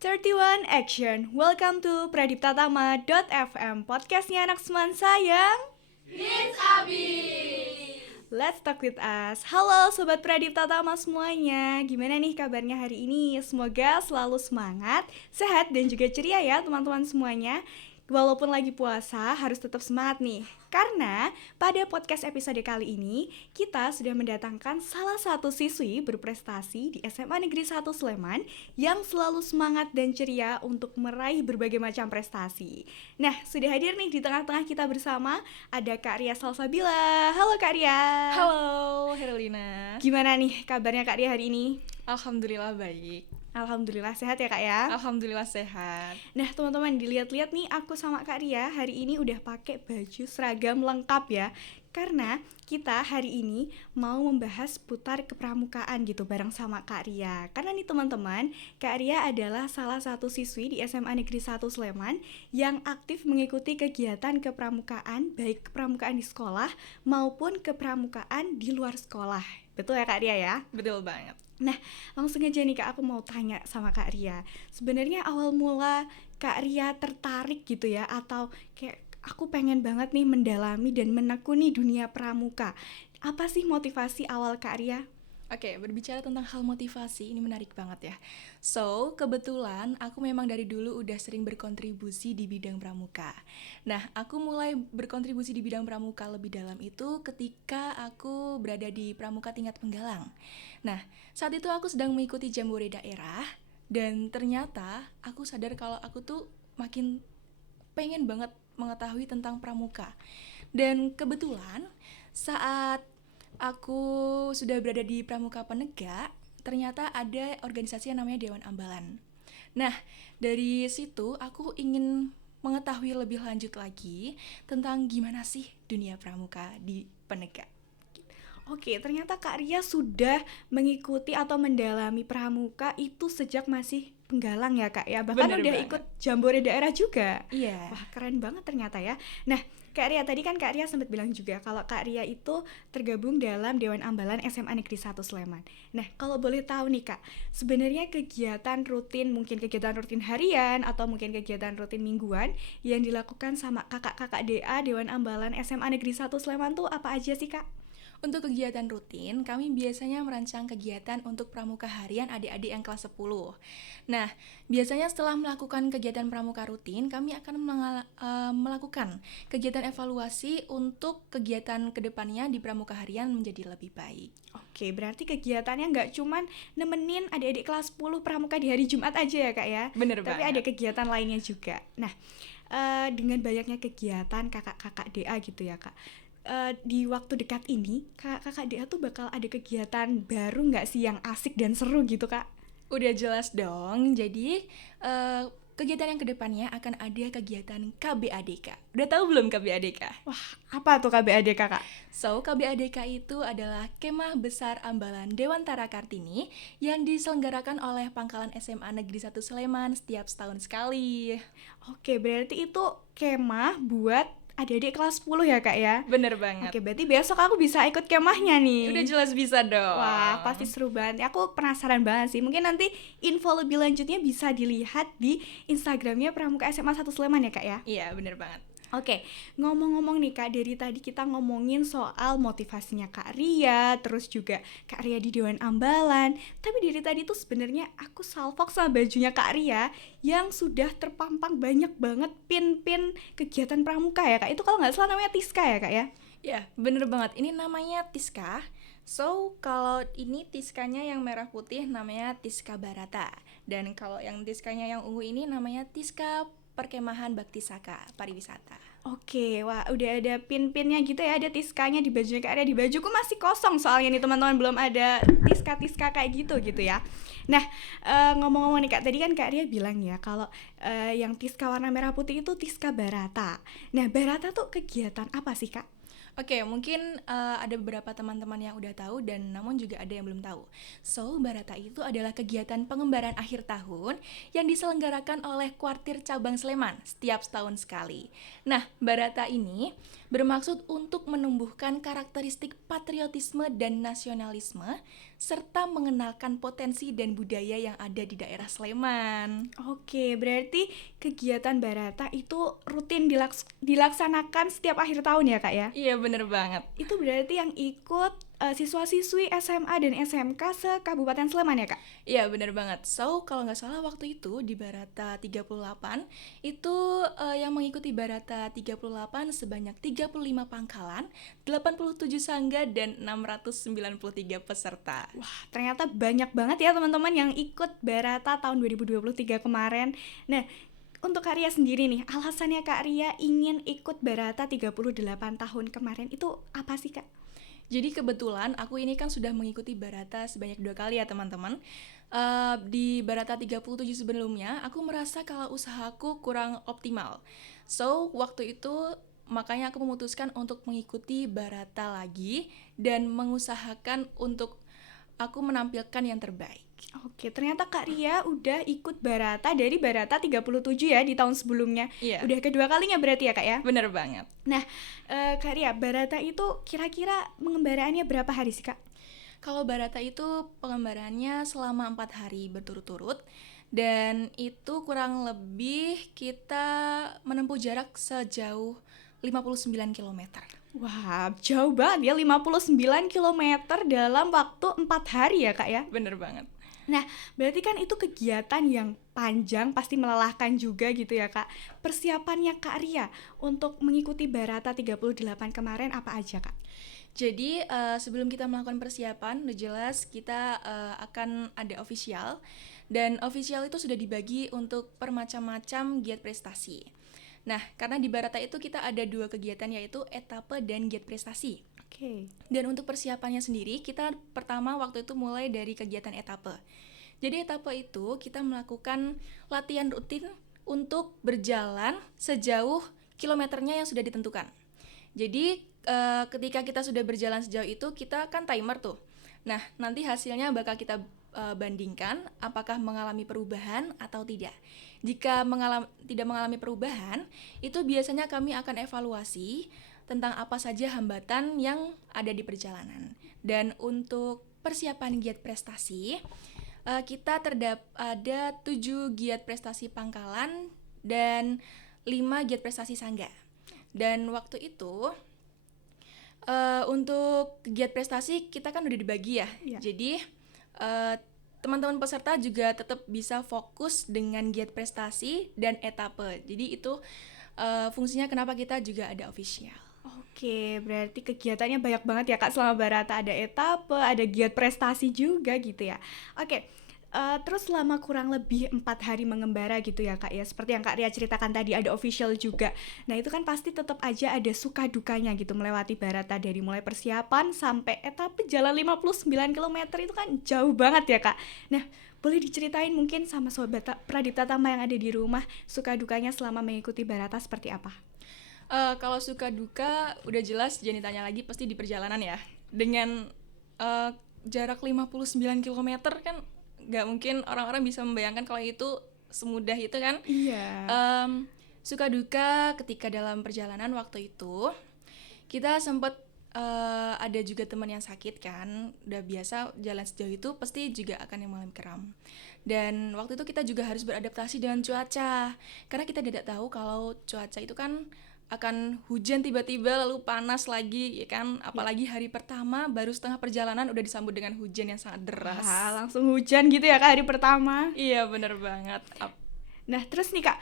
31 Action. Welcome to pradiptatama.fm, podcastnya anak semansa yang Hits Abi. Let's talk with us. Halo Sobat Pradiptatama semuanya. Gimana nih kabarnya hari ini? Semoga selalu semangat, sehat, dan juga ceria ya teman-teman semuanya. Walaupun lagi puasa, harus tetap semangat nih. Karena pada podcast episode kali ini, kita sudah mendatangkan salah satu siswi berprestasi di SMA Negeri 1 Sleman yang selalu semangat dan ceria untuk meraih berbagai macam prestasi. Nah, sudah hadir nih di tengah-tengah kita bersama, ada Kak Ria Salsabila. Halo Kak Ria. Halo Herlina. Gimana nih kabarnya Kak Ria hari ini? Alhamdulillah baik. Alhamdulillah sehat ya Kak ya? Alhamdulillah sehat. Nah teman-teman, dilihat-lihat nih, aku sama Kak Ria hari ini udah pakai baju seragam lengkap ya. Karena kita hari ini mau membahas putar kepramukaan gitu bareng sama Kak Ria. Karena nih teman-teman, Kak Ria adalah salah satu siswi di SMA Negeri 1 Sleman yang aktif mengikuti kegiatan kepramukaan, baik kepramukaan di sekolah maupun kepramukaan di luar sekolah. Betul ya Kak Ria ya? Betul banget. Nah, langsung aja nih Kak, aku mau tanya sama Kak Ria. Sebenarnya awal mula Kak Ria tertarik gitu ya, atau kayak aku pengen banget nih mendalami dan menekuni dunia pramuka. Apa sih motivasi awal Kak Ria? Oke, berbicara tentang hal motivasi, ini menarik banget ya. So, kebetulan aku memang dari dulu udah sering berkontribusi di bidang pramuka. Nah, aku mulai berkontribusi di bidang pramuka lebih dalam itu ketika aku berada di pramuka tingkat penggalang. Nah, saat itu aku sedang mengikuti jambore daerah, dan ternyata aku sadar kalau aku tuh makin pengen banget mengetahui tentang pramuka. Dan kebetulan saat aku sudah berada di Pramuka Penegak, ternyata ada organisasi yang namanya Dewan Ambalan. Nah, dari situ aku ingin mengetahui lebih lanjut lagi tentang gimana sih dunia pramuka di Penegak. Oke, ternyata Kak Ria sudah mengikuti atau mendalami pramuka itu sejak masih penggalang ya Kak ya. Bahkan Bener udah banget. ikut jambore daerah juga. Iya. Wah, keren banget ternyata ya. Nah, Kak Ria, tadi kan Kak Ria sempat bilang juga kalau Kak Ria itu tergabung dalam Dewan Ambalan SMA Negeri 1 Sleman. Nah, kalau boleh tahu nih Kak, sebenarnya kegiatan rutin, mungkin kegiatan rutin harian atau mungkin kegiatan rutin mingguan yang dilakukan sama kakak-kakak DA Dewan Ambalan SMA Negeri 1 Sleman tuh apa aja sih Kak? Untuk kegiatan rutin, kami biasanya merancang kegiatan untuk pramuka harian adik-adik yang kelas 10. Nah, biasanya setelah melakukan kegiatan pramuka rutin, kami akan melakukan kegiatan evaluasi untuk kegiatan kedepannya di pramuka harian menjadi lebih baik. Oke, berarti kegiatannya nggak cuman nemenin adik-adik kelas 10 pramuka di hari Jumat aja ya Kak ya? Bener Tapi banget. ada kegiatan lainnya juga. Nah, dengan banyaknya kegiatan kakak-kakak DA gitu ya Kak, di waktu dekat ini kakak-kakak DA tuh bakal ada kegiatan baru nggak sih yang asik dan seru gitu Kak? Udah jelas dong, jadi kegiatan yang kedepannya akan ada kegiatan KBADK. Udah tahu belum KBADK? Wah, apa tuh KBADK Kak? So, KBADK itu adalah Kemah Besar Ambalan Dewantara Kartini yang diselenggarakan oleh Pangkalan SMA Negeri 1 Sleman setiap setahun sekali. Oke, berarti itu kemah buat adik-adik kelas 10 ya Kak ya? Bener banget. Oke, berarti besok aku bisa ikut kemahnya nih. Udah jelas bisa dong. Wah, pasti seru banget. Aku penasaran banget sih. Mungkin nanti info lebih lanjutnya bisa dilihat di Instagramnya Pramuka SMA 1 Sleman ya Kak ya? Iya, bener banget. Oke, ngomong-ngomong nih Kak, dari tadi kita ngomongin soal motivasinya Kak Ria, terus juga Kak Ria di Dewan Ambalan. Tapi dari tadi tuh sebenarnya aku salfok sama bajunya Kak Ria yang sudah terpampang banyak banget pin-pin kegiatan pramuka ya Kak. Itu kalau nggak salah namanya Tiska ya Kak ya? Ya, bener banget. Ini namanya Tiska. So, kalau ini Tiskanya yang merah putih namanya Tiska Barata. Dan kalau yang Tiskanya yang ungu ini namanya Tiska Perkemahan Bakti Saka Pariwisata. Oke, wah udah ada pin-pinnya gitu ya, ada tiskanya di bajunya Kak Ria. Di bajuku masih kosong soalnya nih teman-teman, belum ada tiska-tiska kayak gitu ya. Nah, ngomong-ngomong nih Kak, tadi kan Kak Ria bilang ya kalau yang tiska warna merah putih itu Tiska Barata. Nah, Barata tuh kegiatan apa sih Kak? Oke, mungkin ada beberapa teman-teman yang udah tahu dan namun juga ada yang belum tahu. So, Barata itu adalah kegiatan pengembaraan akhir tahun yang diselenggarakan oleh Kuartir Cabang Sleman setiap setahun sekali. Nah, Barata ini bermaksud untuk menumbuhkan karakteristik patriotisme dan nasionalisme, serta mengenalkan potensi dan budaya yang ada di daerah Sleman. Oke, berarti kegiatan Barata itu rutin dilaksanakan setiap akhir tahun ya Kak ya? Iya, bener banget. Itu berarti yang ikut siswa-siswi SMA dan SMK se-Kabupaten Sleman ya Kak? Iya, bener banget. So, kalau nggak salah waktu itu di Barata 38, itu yang mengikuti Barata 38 sebanyak 35 pangkalan, 87 sangga, dan 693 peserta. Wah, ternyata banyak banget ya teman-teman yang ikut Barata tahun 2023 kemarin. Nah, untuk Kak Ria sendiri nih, alasannya Kak Ria ingin ikut Barata 38 tahun kemarin itu apa sih Kak? Jadi kebetulan aku ini kan sudah mengikuti Barata sebanyak 2 kali ya teman-teman. Di Barata 37 sebelumnya, aku merasa kalau usahaku kurang optimal. So, waktu itu makanya aku memutuskan untuk mengikuti Barata lagi dan mengusahakan untuk aku menampilkan yang terbaik. Oke, ternyata Kak Ria udah ikut Barata dari Barata 37 ya di tahun sebelumnya. Iya. Udah kedua kalinya berarti ya Kak ya? Bener banget. Nah, Kak Ria, Barata itu kira-kira pengembaraannya berapa hari sih Kak? Kalau Barata itu pengembaraannya selama 4 hari berturut-turut, dan itu kurang lebih kita menempuh jarak sejauh 59 km. Wah, jauh banget ya, 59 km dalam waktu 4 hari ya Kak ya? Bener banget. Nah, berarti kan itu kegiatan yang panjang, pasti melelahkan juga gitu ya Kak. Persiapannya Kak Ria untuk mengikuti Barata 38 kemarin apa aja Kak? Jadi sebelum kita melakukan persiapan, udah jelas kita akan ada official, dan official itu sudah dibagi untuk per macam-macam giat prestasi. Nah, karena di Barata itu kita ada 2 kegiatan, yaitu etape dan giat prestasi. Oke. Dan untuk persiapannya sendiri, kita pertama waktu itu mulai dari kegiatan etape. Jadi etape itu kita melakukan latihan rutin untuk berjalan sejauh kilometernya yang sudah ditentukan. Jadi ketika kita sudah berjalan sejauh itu, kita kan timer tuh. Nah, nanti hasilnya bakal kita bandingkan apakah mengalami perubahan atau tidak. Jika tidak mengalami perubahan, itu biasanya kami akan evaluasi tentang apa saja hambatan yang ada di perjalanan. Dan untuk persiapan giat prestasi, kita ada 7 giat prestasi pangkalan dan 5 giat prestasi sangga. Dan waktu itu untuk giat prestasi kita kan udah dibagi ya. Jadi teman-teman peserta juga tetap bisa fokus dengan giat prestasi dan etape. Jadi itu fungsinya kenapa kita juga ada official. Oke, berarti kegiatannya banyak banget ya Kak selama Barata, ada etape, ada giat prestasi juga gitu ya. Oke, terus selama kurang lebih 4 hari mengembara gitu ya Kak ya, seperti yang Kak Ria ceritakan tadi ada official juga. Nah itu kan pasti tetap aja ada suka dukanya gitu melewati Barata, dari mulai persiapan sampai etape jalan 59 km itu kan jauh banget ya Kak. Nah boleh diceritain mungkin sama Sobat Pradipta Tama yang ada di rumah, suka dukanya selama mengikuti Barata seperti apa? Kalau suka duka udah jelas, jangan ditanya lagi, pasti di perjalanan ya. Dengan jarak 59 km kan nggak mungkin orang-orang bisa membayangkan kalau itu semudah itu kan. Iya. Suka duka ketika dalam perjalanan waktu itu kita sempat ada juga teman yang sakit kan. Udah biasa jalan sejauh itu pasti juga akan yang mengalami kram. Dan waktu itu kita juga harus beradaptasi dengan cuaca, karena kita tidak tahu kalau cuaca itu kan akan hujan tiba-tiba lalu panas lagi ya kan, apalagi hari pertama baru setengah perjalanan udah disambut dengan hujan yang sangat deras. Langsung hujan gitu ya Kak hari pertama. Iya bener banget. Nah terus nih Kak,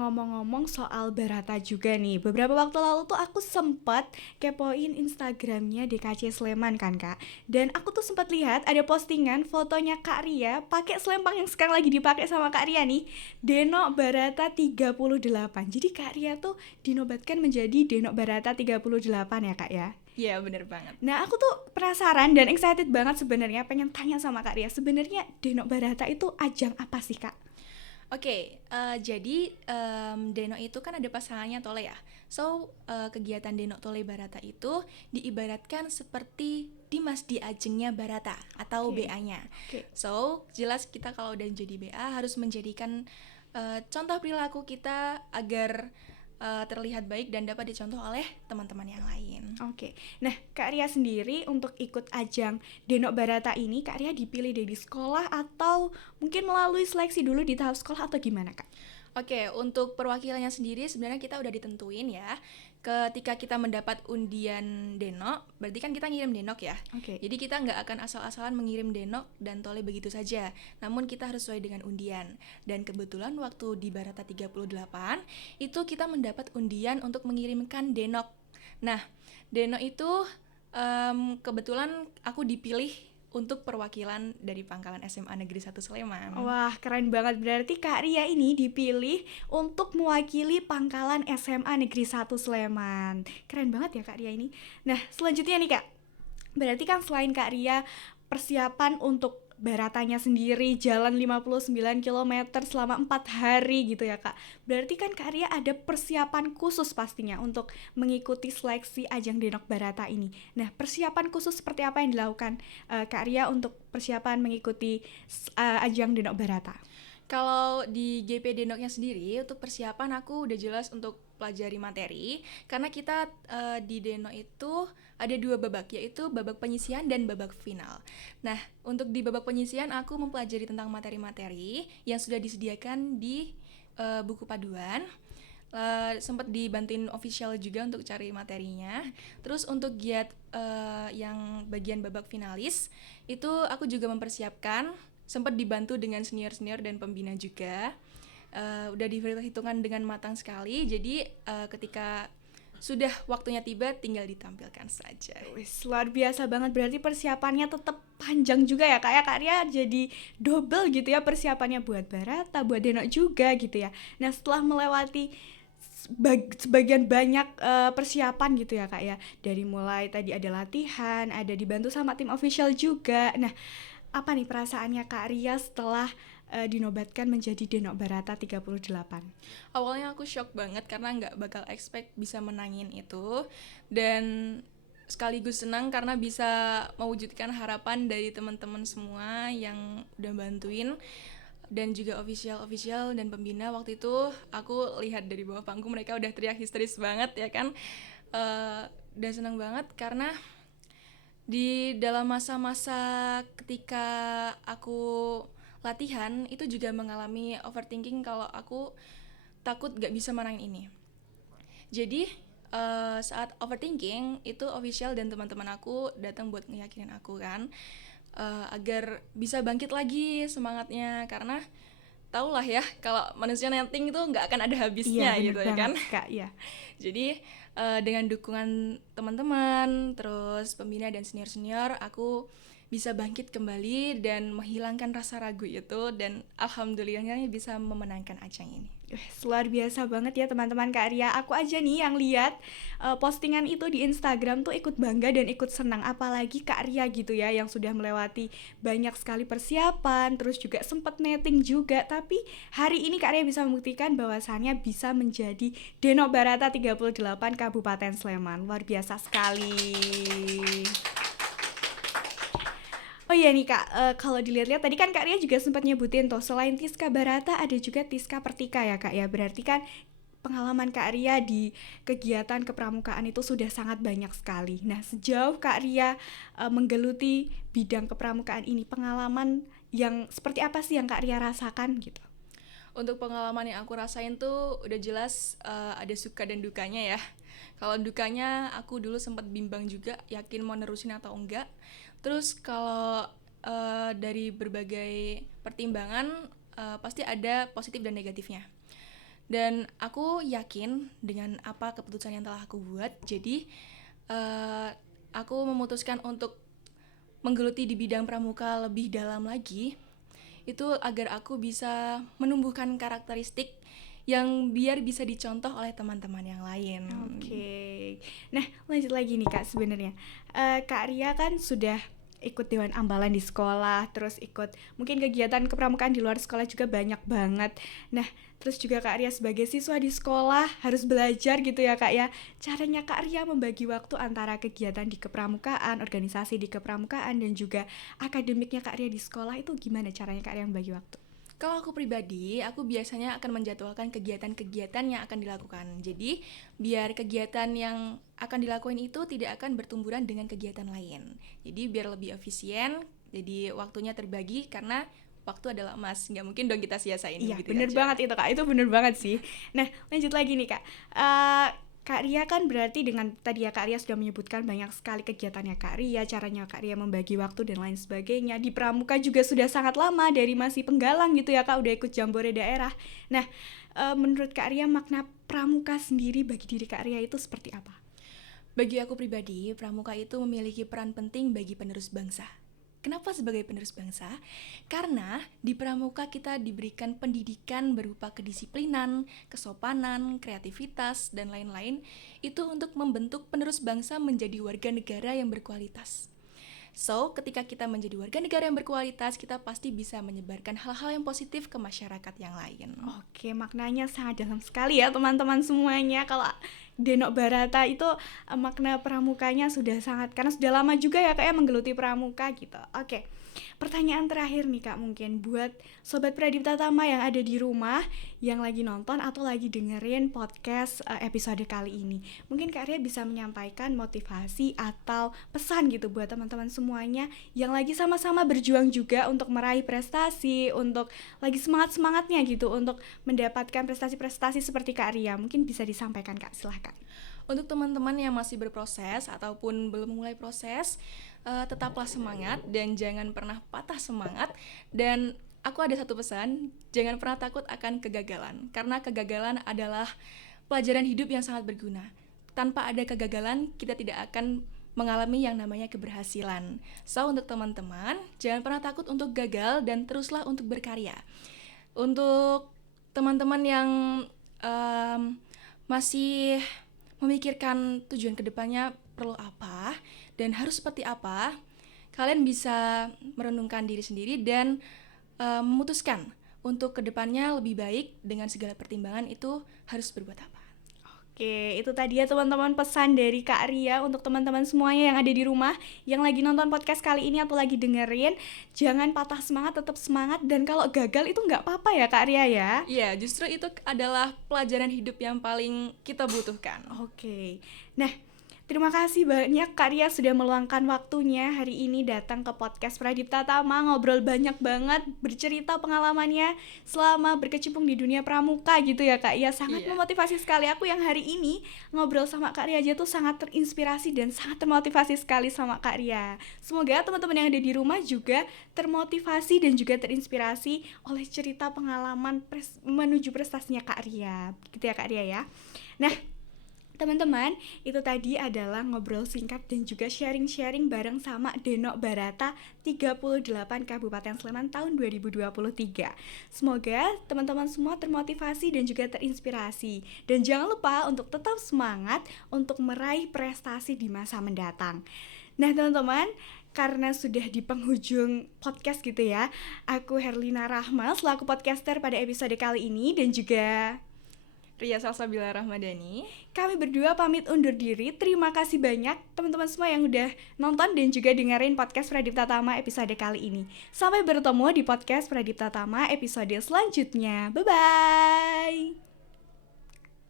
ngomong-ngomong soal Barata juga nih, beberapa waktu lalu tuh aku sempat kepoin Instagramnya DKC Sleman kan Kak, dan aku tuh sempat lihat ada postingan fotonya Kak Ria pakai selempang yang sekarang lagi dipakai sama Kak Ria nih, Denok Barata 38. Jadi Kak Ria tuh dinobatkan menjadi Denok Barata 38 ya Kak ya? Iya bener banget. Nah aku tuh penasaran dan excited banget sebenarnya, pengen tanya sama Kak Ria, sebenarnya Denok Barata itu ajang apa sih Kak? Oke, jadi Denok itu kan ada pasangannya Tole ya. So, kegiatan Denok Tole Barata itu diibaratkan seperti Dimas di Ajengnya Barata atau BA-nya. So, jelas kita kalau udah jadi BA harus menjadikan contoh perilaku kita agar terlihat baik dan dapat dicontoh oleh teman-teman yang lain. Oke, nah Kak Ria sendiri untuk ikut ajang Denok Barata ini, Kak Ria dipilih dari sekolah atau mungkin melalui seleksi dulu di tahap sekolah atau gimana Kak? Oke, untuk perwakilannya sendiri sebenarnya kita udah ditentuin ya. Ketika kita mendapat undian denok, berarti kan kita ngirim denok ya. Oke. Jadi kita nggak akan asal-asalan mengirim denok dan tole begitu saja. Namun kita harus sesuai dengan undian. Dan kebetulan waktu di Barata 38, itu kita mendapat undian untuk mengirimkan denok. Nah, denok itu kebetulan aku dipilih untuk perwakilan dari Pangkalan SMA Negeri 1 Sleman. Wah, keren banget. Berarti Kak Ria ini dipilih untuk mewakili Pangkalan SMA Negeri 1 Sleman. Keren banget ya Kak Ria ini. Nah, selanjutnya nih Kak. Berarti kan selain Kak Ria persiapan untuk Baratanya sendiri jalan 59 km selama 4 hari gitu ya Kak. Berarti kan Kak Ria ada persiapan khusus pastinya untuk mengikuti seleksi ajang Denok Barata ini. Nah, persiapan khusus seperti apa yang dilakukan Kak Ria untuk persiapan mengikuti ajang Denok Barata? Kalau di GP Denoknya sendiri, untuk persiapan aku udah jelas untuk pelajari materi. Karena kita di Denok itu ada 2 babak, yaitu babak penyisian dan babak final. Nah, untuk di babak penyisian aku mempelajari tentang materi-materi yang sudah disediakan di buku paduan. Sempat dibantuin official juga untuk cari materinya. Terus untuk giat yang bagian babak finalis, itu aku juga mempersiapkan, sempat dibantu dengan senior-senior dan pembina juga. Udah diperhitungkan dengan matang sekali, jadi ketika sudah waktunya tiba tinggal ditampilkan saja. Wis, luar biasa banget. Berarti persiapannya tetap panjang juga ya Kak ya. Kak Ria jadi double gitu ya persiapannya buat Barata, buat Denok juga gitu ya. Nah, setelah melewati sebagian banyak persiapan gitu ya Kak ya. Dari mulai tadi ada latihan, ada dibantu sama tim official juga. Nah, apa nih perasaannya Kak Ria setelah dinobatkan menjadi Denok Barata 38? Awalnya aku shock banget karena nggak bakal expect bisa menangin itu, dan sekaligus senang karena bisa mewujudkan harapan dari teman-teman semua yang udah bantuin, dan juga official dan pembina. Waktu itu aku lihat dari bawah panggung mereka udah teriak histeris banget ya kan. Udah senang banget karena di dalam masa-masa ketika aku latihan itu juga mengalami overthinking kalau aku takut gak bisa menangin ini. Jadi saat overthinking itu official dan teman-teman aku datang buat ngeyakinin aku kan, agar bisa bangkit lagi semangatnya, karena tahulah ya kalau manusia netting itu nggak akan ada habisnya gitu ya kan. Kak, ya. Jadi dengan dukungan teman-teman, terus pembina dan senior-senior, aku bisa bangkit kembali dan menghilangkan rasa ragu itu, dan alhamdulillahnya bisa memenangkan ajang ini. Luar biasa banget ya teman-teman Kak Ria. Aku aja nih yang lihat postingan itu di Instagram tuh ikut bangga dan ikut senang. Apalagi Kak Ria gitu ya yang sudah melewati banyak sekali persiapan, terus juga sempat netting juga. Tapi hari ini Kak Ria bisa membuktikan bahwasannya bisa menjadi Denok Barata 38 Kabupaten Sleman. Luar biasa sekali. Oh iya nih Kak, kalau dilihat-lihat tadi kan Kak Ria juga sempat nyebutin tuh, selain Tiska Barata ada juga Tiska Pertika ya Kak ya. Berarti kan pengalaman Kak Ria di kegiatan kepramukaan itu sudah sangat banyak sekali. Nah, sejauh Kak Ria menggeluti bidang kepramukaan ini, pengalaman yang seperti apa sih yang Kak Ria rasakan gitu? Untuk pengalaman yang aku rasain tuh udah jelas ada suka dan dukanya ya. Kalau dukanya aku dulu sempat bimbang juga, yakin mau nerusin atau enggak. Terus kalau dari berbagai pertimbangan pasti ada positif dan negatifnya. Dan aku yakin dengan apa keputusan yang telah aku buat. Jadi aku memutuskan untuk menggeluti di bidang pramuka lebih dalam lagi. Itu agar aku bisa menumbuhkan karakteristik yang biar bisa dicontoh oleh teman-teman yang lain. Oke. Nah, lanjut lagi nih Kak sebenarnya. Kak Ria kan sudah ikut Dewan Ambalan di sekolah, terus ikut mungkin kegiatan kepramukaan di luar sekolah juga banyak banget. Nah, terus juga Kak Ria sebagai siswa di sekolah harus belajar gitu ya Kak ya. Caranya Kak Ria membagi waktu antara kegiatan di kepramukaan, organisasi di kepramukaan, dan juga akademiknya Kak Ria di sekolah itu gimana caranya Kak Ria membagi waktu? Kalau aku pribadi, aku biasanya akan menjadwalkan kegiatan-kegiatan yang akan dilakukan. Jadi, biar kegiatan yang akan dilakukan itu tidak akan bertumburan dengan kegiatan lain. Jadi, biar lebih efisien, jadi waktunya terbagi karena waktu adalah emas. Nggak mungkin dong kita sia-siain Iya, begitu bener aja. banget itu Kak, itu bener banget sih. Nah, lanjut lagi nih Kak. Kak Ria kan berarti dengan tadi ya Kak Ria sudah menyebutkan banyak sekali kegiatannya Kak Ria, caranya Kak Ria membagi waktu dan lain sebagainya. Di Pramuka juga sudah sangat lama, dari masih penggalang gitu ya Kak, udah ikut jambore daerah. Nah, menurut Kak Ria makna Pramuka sendiri bagi diri Kak Ria itu seperti apa? Bagi aku pribadi, Pramuka itu memiliki peran penting bagi penerus bangsa. Kenapa sebagai penerus bangsa? Karena di Pramuka kita diberikan pendidikan berupa kedisiplinan, kesopanan, kreativitas, dan lain-lain. Itu untuk membentuk penerus bangsa menjadi warga negara yang berkualitas. So, ketika kita menjadi warga negara yang berkualitas, kita pasti bisa menyebarkan hal-hal yang positif ke masyarakat yang lain. Oke, maknanya sangat dalam sekali ya teman-teman semuanya. Kalau Denok Barata itu makna pramukanya sudah sangat, karena sudah lama juga ya Kak ya menggeluti pramuka gitu. Oke, pertanyaan terakhir nih Kak, mungkin buat Sobat Pradipta Tama yang ada di rumah, yang lagi nonton atau lagi dengerin podcast episode kali ini. Mungkin Kak Ria bisa menyampaikan motivasi atau pesan gitu buat teman-teman semuanya yang lagi sama-sama berjuang juga untuk meraih prestasi, untuk lagi semangat-semangatnya gitu untuk mendapatkan prestasi-prestasi seperti Kak Ria. Mungkin bisa disampaikan Kak, silahkan. Untuk teman-teman yang masih berproses ataupun belum mulai proses, tetaplah semangat dan jangan pernah patah semangat. Dan aku ada satu pesan, jangan pernah takut akan kegagalan, karena kegagalan adalah pelajaran hidup yang sangat berguna. Tanpa ada kegagalan, kita tidak akan mengalami yang namanya keberhasilan. So, untuk teman-teman, jangan pernah takut untuk gagal dan teruslah untuk berkarya. Untuk teman-teman yang masih memikirkan tujuan kedepannya perlu apa dan harus seperti apa, kalian bisa merenungkan diri sendiri dan memutuskan untuk kedepannya lebih baik dengan segala pertimbangan itu harus berbuat apa. Oke, itu tadi ya teman-teman pesan dari Kak Ria untuk teman-teman semuanya yang ada di rumah, yang lagi nonton podcast kali ini atau lagi dengerin, jangan patah semangat, tetap semangat, dan kalau gagal itu nggak apa-apa ya Kak Ria ya. Iya, justru itu adalah pelajaran hidup yang paling kita butuhkan. Oke, nah terima kasih banyak Kak Ria sudah meluangkan waktunya hari ini datang ke podcast Pradipta Tama, ngobrol banyak banget, bercerita pengalamannya selama berkecimpung di dunia pramuka gitu ya Kak. Ya sangat memotivasi sekali. Aku yang hari ini ngobrol sama Kak Ria aja tuh sangat terinspirasi dan sangat termotivasi sekali sama Kak Ria. Semoga teman-teman yang ada di rumah juga termotivasi dan juga terinspirasi oleh cerita pengalaman menuju prestasinya Kak Ria. Gitu ya Kak Ria ya. Nah, teman-teman, itu tadi adalah ngobrol singkat dan juga sharing-sharing bareng sama Denok Barata 38 Kabupaten Sleman tahun 2023. Semoga teman-teman semua termotivasi dan juga terinspirasi. Dan jangan lupa untuk tetap semangat untuk meraih prestasi di masa mendatang. Nah teman-teman, karena sudah di penghujung podcast gitu ya, aku Herlina Rahma selaku podcaster pada episode kali ini dan juga Ria Salsabila Rahmadani. Kami berdua pamit undur diri. Terima kasih banyak teman-teman semua yang udah nonton dan juga dengerin podcast Pradipta Tama episode kali ini. Sampai bertemu di podcast Pradipta Tama episode selanjutnya. Bye-bye!